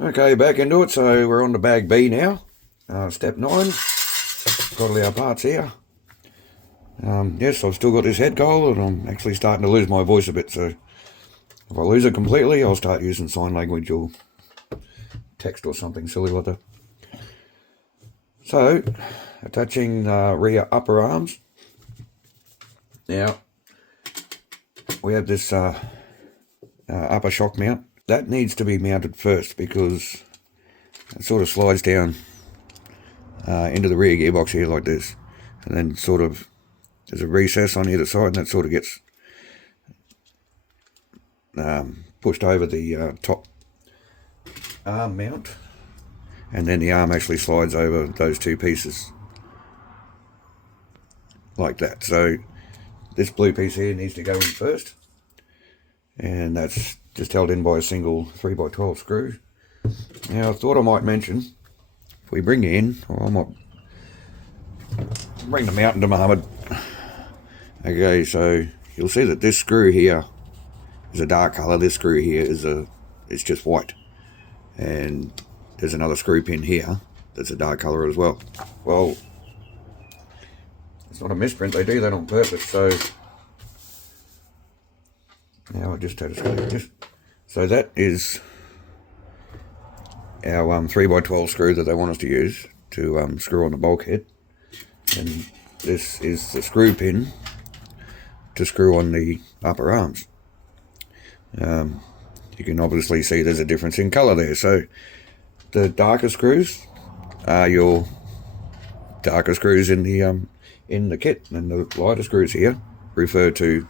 Okay, back into it. So we're on to bag B now. Step 9. Got all our parts here. Yes, I've still got this head coil and I'm actually starting to lose my voice a bit. So if I lose it completely, I'll start using sign language or text or something silly like that. So, attaching rear upper arms. Now, we have this upper shock mount. That needs to be mounted first because it sort of slides down into the rear gearbox here like this, and then sort of there's a recess on either side, and that sort of gets pushed over the top arm mount, and then the arm actually slides over those two pieces like that. So this blue piece here needs to go in first, and that's just held in by a single 3x12 screw. Now I thought I might mention, if we bring it in, or I might bring the mount into Mohammed. Okay, so you'll see that this screw here is a dark colour. This screw here it's just white, and there's another screw pin here that's a dark colour as well. Well, it's not a misprint, they do that on purpose. So now I just had a screw. So that is our 3x12 screw that they want us to use to screw on the bulkhead, and this is the screw pin to screw on the upper arms. You can obviously see there's a difference in colour there. So the darker screws are your darker screws in the kit, and the lighter screws here refer to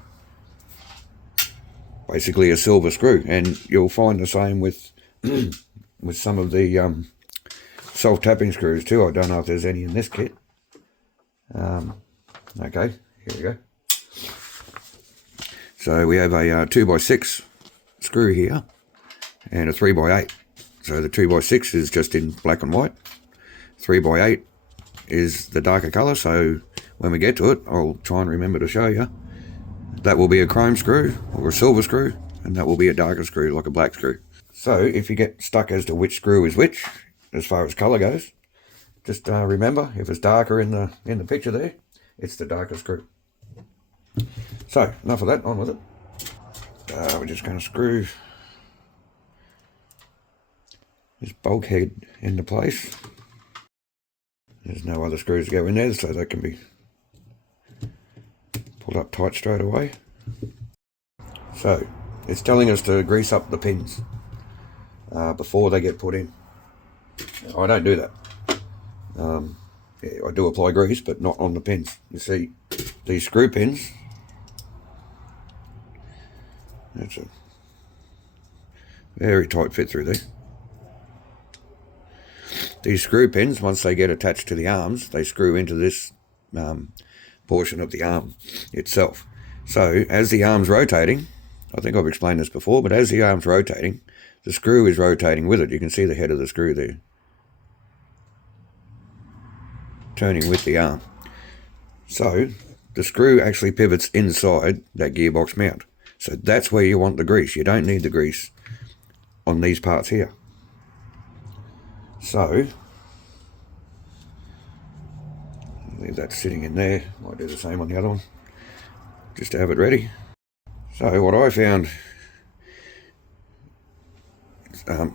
basically a silver screw. And you'll find the same with with some of the self-tapping screws too. I don't know if there's any in this kit. Okay, here we go. So we have a 2x6 screw here and a 3x8. So the 2x6 is just in black and white. 3x8 is the darker colour, so when we get to it, I'll try and remember to show you. That will be a chrome screw or a silver screw, and that will be a darker screw, like a black screw. So if you get stuck as to which screw is which, as far as colour goes, just remember, if it's darker in the picture there, it's the darker screw. So, enough of that, on with it. We're just going to screw this bulkhead into place. There's no other screws to go in there, so that can be pulled up tight straight away. So, it's telling us to grease up the pins before they get put in. I don't do that. I do apply grease, but not on the pins. You see, these screw pins, that's a very tight fit through there. These screw pins, once they get attached to the arms, they screw into this portion of the arm itself. So as the arm's rotating, I think I've explained this before, but as the arm's rotating, the screw is rotating with it. You can see the head of the screw there, turning with the arm. So the screw actually pivots inside that gearbox mount. So that's where you want the grease. You don't need the grease on these parts here. So leave that sitting in there. Might do the same on the other one, just to have it ready. So what I found,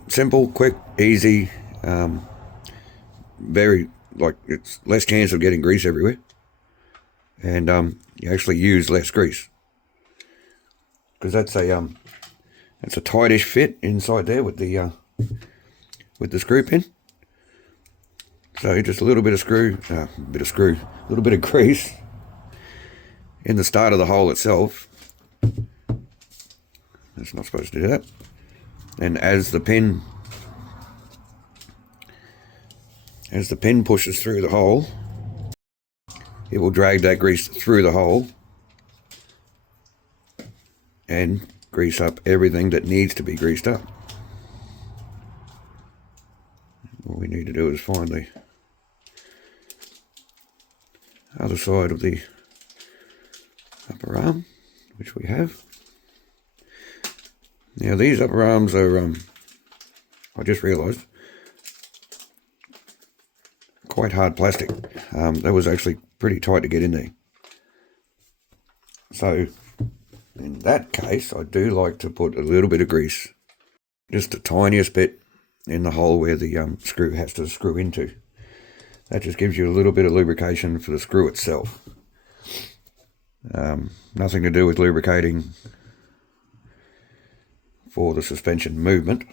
simple, quick, easy, very, like, it's less chance of getting grease everywhere, and you actually use less grease, because that's a tightish fit inside there with the screw pin. So just a little bit of a little bit of grease in the start of the hole itself. That's not supposed to do that. And as the pin pushes through the hole, it will drag that grease through the hole and grease up everything that needs to be greased up. What we need to do is find the other side of the upper arm, which we have. Now these upper arms are I just realised, quite hard plastic. That was actually pretty tight to get in there. So in that case, I do like to put a little bit of grease, just the tiniest bit, in the hole where the screw has to screw into. That just gives you a little bit of lubrication for the screw itself. Nothing to do with lubricating for the suspension movement,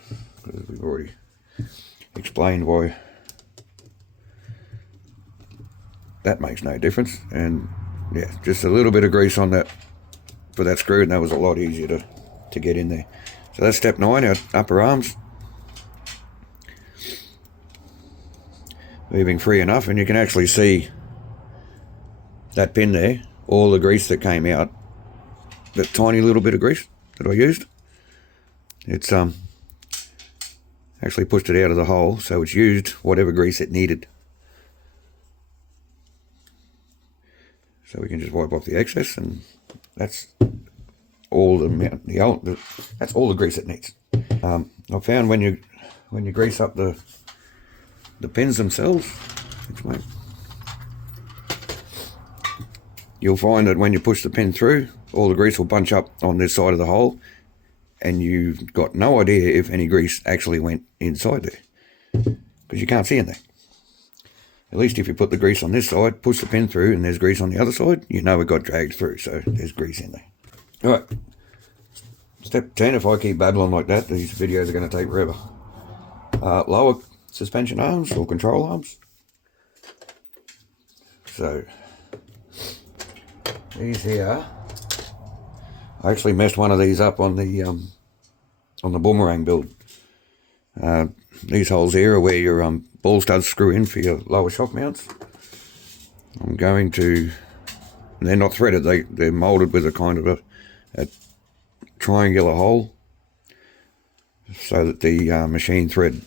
because we've already explained why that makes no difference. And yeah, just a little bit of grease on that for that screw, and that was a lot easier to get in there. So that's step 9, our upper arms. Moving free enough, and you can actually see that pin there, all the grease that came out, that tiny little bit of grease that I used. It's actually pushed it out of the hole, so it's used whatever grease it needed. So we can just wipe off the excess, and that's all that's all the grease it needs. I found when you grease up the pins themselves, you'll find that when you push the pin through, all the grease will bunch up on this side of the hole, and you've got no idea if any grease actually went inside there, because you can't see in there. At least if you put the grease on this side, push the pin through, and there's grease on the other side, you know it got dragged through, so there's grease in there. Alright, step 10, if I keep babbling like that, these videos are going to take forever. Lower suspension arms or control arms. So these here, I actually messed one of these up on the boomerang build. These holes here are where your ball studs screw in for your lower shock mounts. I'm going to, they're not threaded, they're moulded with a kind of a triangular hole, so that the machine thread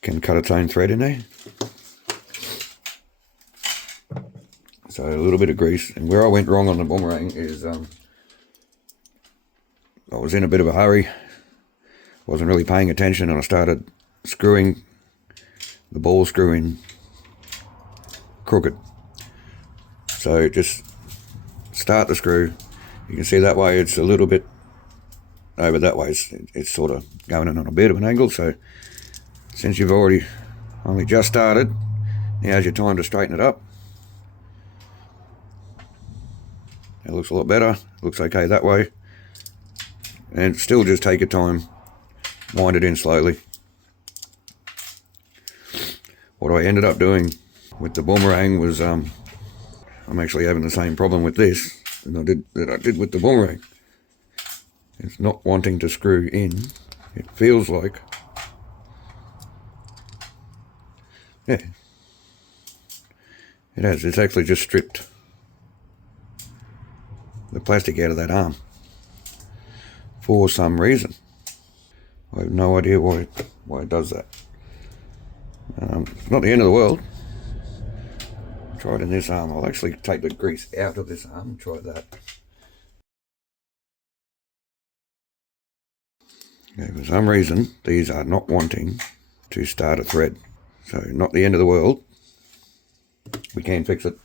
can cut its own thread in there. So a little bit of grease. And where I went wrong on the boomerang is I was in a bit of a hurry, wasn't really paying attention, and I started screwing the ball screw in crooked. So just start the screw. You can see that way it's a little bit over that way. It's sort of going in on a bit of an angle. So since you've only just started, now's your time to straighten it up. It looks a lot better. Looks okay that way. And still just take your time. Wind it in slowly. What I ended up doing with the boomerang was I'm actually having the same problem with this that I did with the boomerang. It's not wanting to screw in. It feels like, yeah, it has. It's actually just stripped the plastic out of that arm for some reason. I have no idea why it does that. It's not the end of the world. Try it in this arm. I'll actually take the grease out of this arm and try that. Okay, for some reason, these are not wanting to start a thread. So not the end of the world. We can fix it.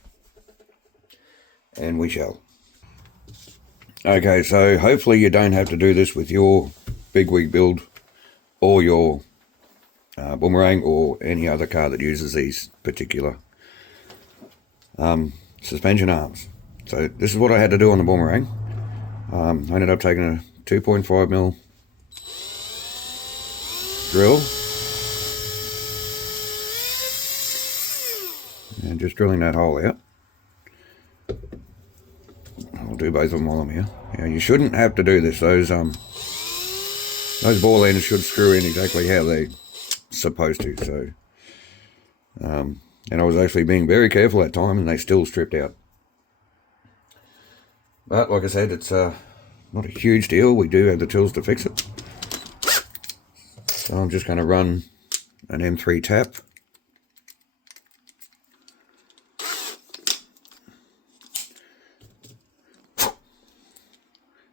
And we shall. Okay, so hopefully you don't have to do this with your Bigwig build or your boomerang or any other car that uses these particular suspension arms. So this is what I had to do on the boomerang. I ended up taking a 2.5mm drill and just drilling that hole out. I'll do both of them while I'm here. Now, you shouldn't have to do this. Those ball ends should screw in exactly how they're supposed to. So, and I was actually being very careful that time, and they still stripped out. But like I said, it's not a huge deal. We do have the tools to fix it. So I'm just going to run an M3 tap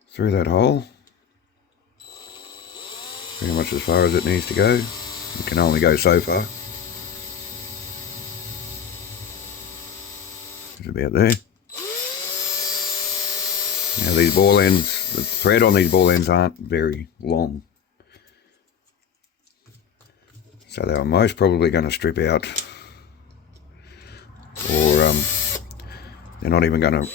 through that hole. pretty much as far as it needs to go. It can only go so far. It's about there. Now these ball ends, the thread on these ball ends aren't very long. So they are most probably going to strip out, or they're not even going to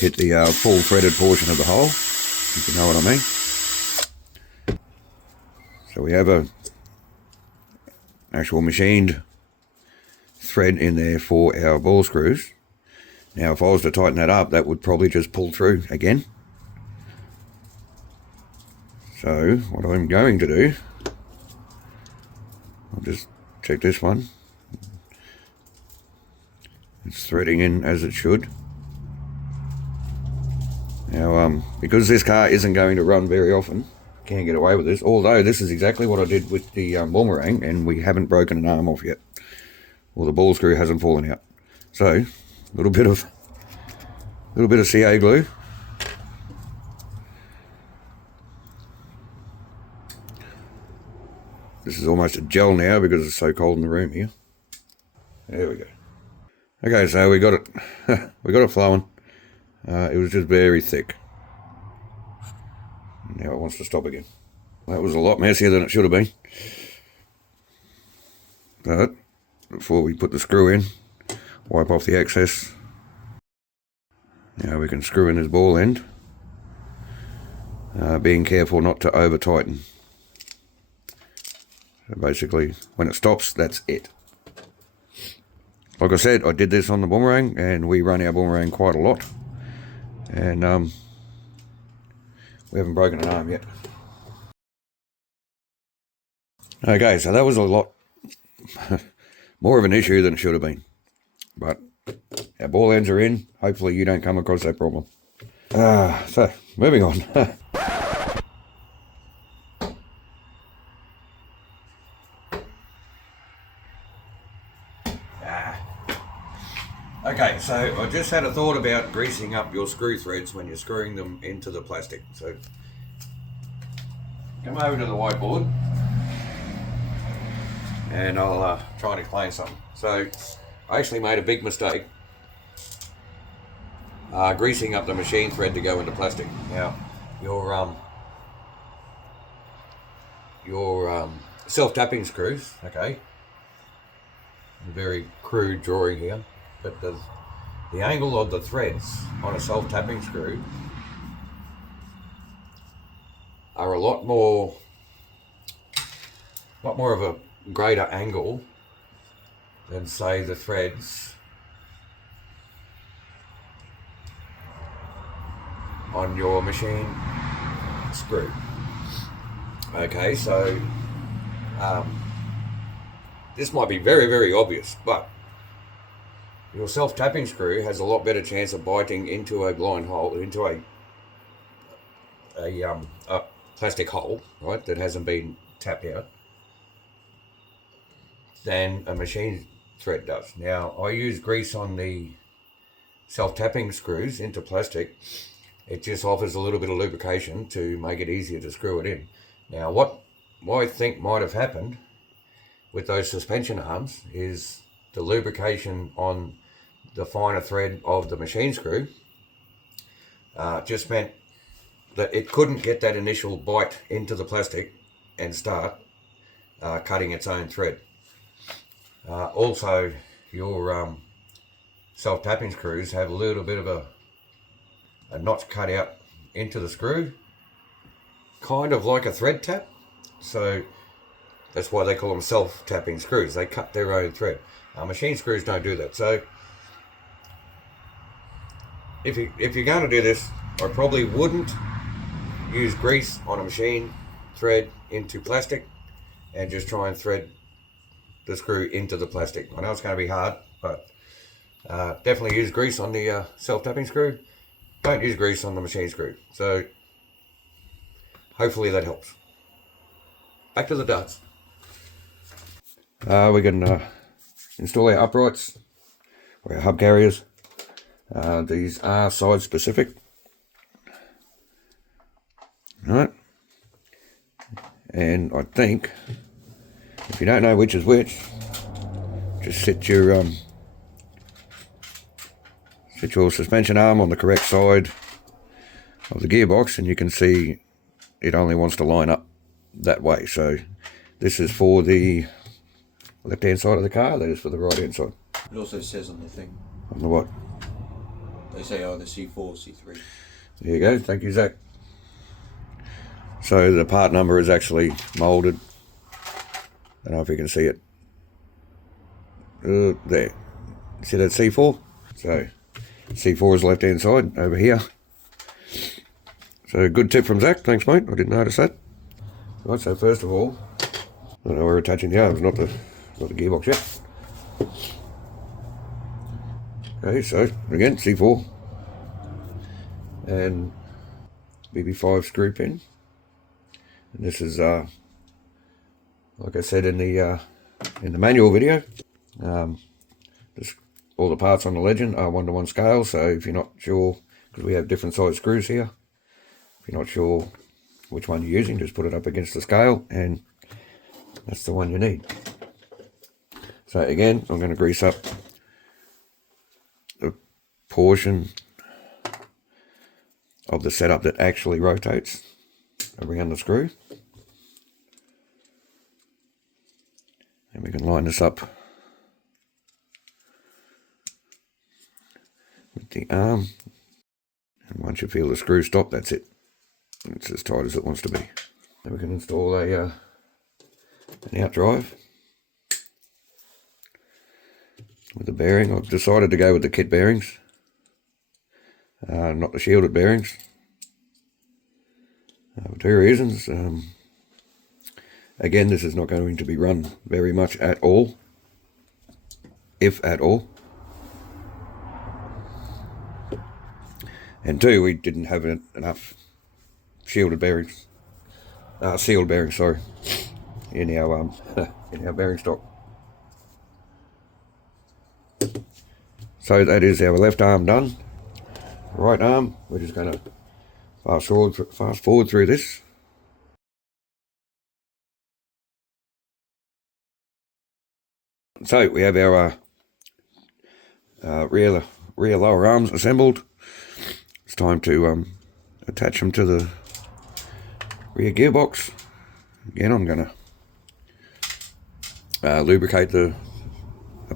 hit the full threaded portion of the hole, if you know what I mean. So we have a actual machined thread in there for our ball screws. Now if I was to tighten that up, that would probably just pull through again. So what I'm going to do, I'll just check this one. It's threading in as it should. Now because this car isn't going to run very often, can't get away with this, although this is exactly what I did with the boomerang, and we haven't broken an arm off yet, or the ball screw hasn't fallen out. So a little bit of CA glue. This is almost a gel now because it's so cold in the room here. There we go. Okay, so we got it. We got it flowing. It was just very thick. Now it wants to stop again. That was a lot messier than it should have been. But before we put the screw in, wipe off the excess. Now we can screw in this ball end, being careful not to over tighten. So basically, when it stops, that's it. Like I said, I did this on the boomerang, and we run our boomerang quite a lot. And we haven't broken an arm yet. Okay, so that was a lot more of an issue than it should have been. But our ball ends are in. Hopefully you don't come across that problem. So, moving on. Okay, so I just had a thought about greasing up your screw threads when you're screwing them into the plastic. So, come over to the whiteboard and I'll try and explain something. So, I actually made a big mistake greasing up the machine thread to go into plastic. Now, your self-tapping screws, okay, very crude drawing here, but the angle of the threads on a self-tapping screw are a lot more of a greater angle than, say, the threads on your machine screw. Okay, so this might be very, very obvious, but your self-tapping screw has a lot better chance of biting into a blind hole, into a plastic hole, right, that hasn't been tapped out, than a machine thread does. Now, I use grease on the self-tapping screws into plastic. It just offers a little bit of lubrication to make it easier to screw it in. Now, what I think might have happened with those suspension arms is the lubrication on the finer thread of the machine screw just meant that it couldn't get that initial bite into the plastic and start cutting its own thread. Also, your self-tapping screws have a little bit of a notch cut out into the screw, kind of like a thread tap. So that's why they call them self-tapping screws. They cut their own thread. Machine screws don't do that. So if you're going to do this, I probably wouldn't use grease on a machine thread into plastic and just try and thread the screw into the plastic. I know it's going to be hard, but definitely use grease on the self-tapping screw. Don't use grease on the machine screw. So hopefully that helps. Back to the darts. We can install our uprights, or our hub carriers. These are side specific. And I think, if you don't know which is which, just set your suspension arm on the correct side of the gearbox, and you can see it only wants to line up that way. So this is for the left-hand side of the car, that is for the right-hand side. It also says on the thing. On the what? They say either C4 or C3. There you go, thank you, Zach. So the part number is actually moulded. I don't know if you can see it. There. See that C4? So C4 is the left-hand side over here. So good tip from Zach, thanks mate, I didn't notice that. Right, so first of all, I don't know, we're attaching the arms, not the gearbox yet. Okay, so again, C4 and BB5 screw pin. And this is like I said in the manual video, just all the parts on the Legend are 1:1 scale. So if you're not sure, because we have different size screws here, if you're not sure which one you're using, just put it up against the scale and that's the one you need. So again, I'm going to grease up the portion of the setup that actually rotates around the screw. And we can line this up with the arm. And once you feel the screw stop, that's it. It's as tight as it wants to be. Then we can install an out drive with the bearing. I've decided to go with the kit bearings, not the shielded bearings, for two reasons. Again, this is not going to be run very much at all, if at all. And two, we didn't have enough shielded bearings, sealed bearings, sorry, in our bearing stock. So that is our left arm done. Right arm, we're just going to fast forward through this. So we have our rear lower arms assembled. It's time to attach them to the rear gearbox. Again, I'm going to lubricate the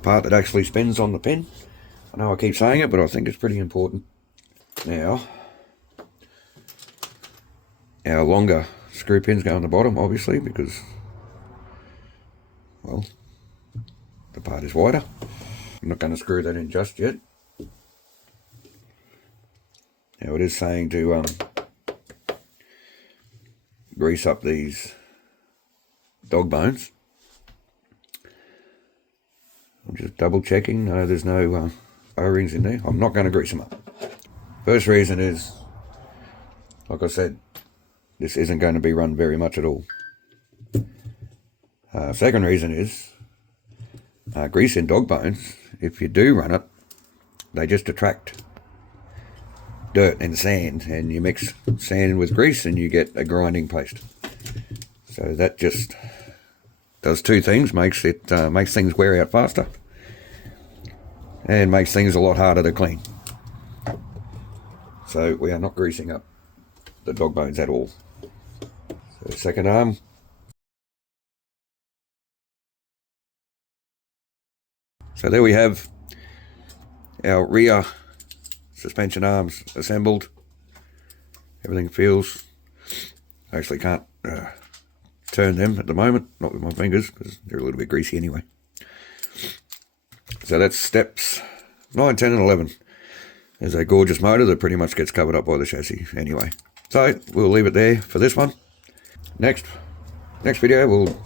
part that actually spins on the pin. I know I keep saying it, but I think it's pretty important. Now, our longer screw pins go on the bottom, obviously, because, well, the part is wider. I'm not going to screw that in just yet. Now it is saying to grease up these dog bones. I'm just double checking. No, there's no O-rings in there. I'm not going to grease them up. First reason is, like I said, this isn't going to be run very much at all. Second reason is, grease in dog bones, if you do run it, they just attract dirt and sand, and you mix sand with grease and you get a grinding paste. So that just does two things: makes things wear out faster, and makes things a lot harder to clean. So we are not greasing up the dog bones at all. So second arm. So there we have our rear suspension arms assembled. Everything feels, I actually can't turn them at the moment, not with my fingers, because they're a little bit greasy anyway. So that's steps 9, 10 and 11. There's a gorgeous motor that pretty much gets covered up by the chassis anyway. So we'll leave it there for this one. Next video we'll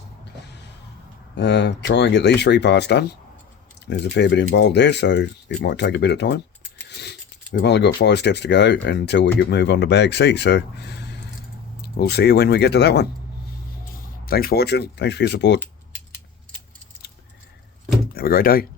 try and get these three parts done. There's a fair bit involved there, so it might take a bit of time. We've only got 5 steps to go until we move on to bag C, so we'll see you when we get to that one. Thanks for watching, thanks for your support. Have a great day.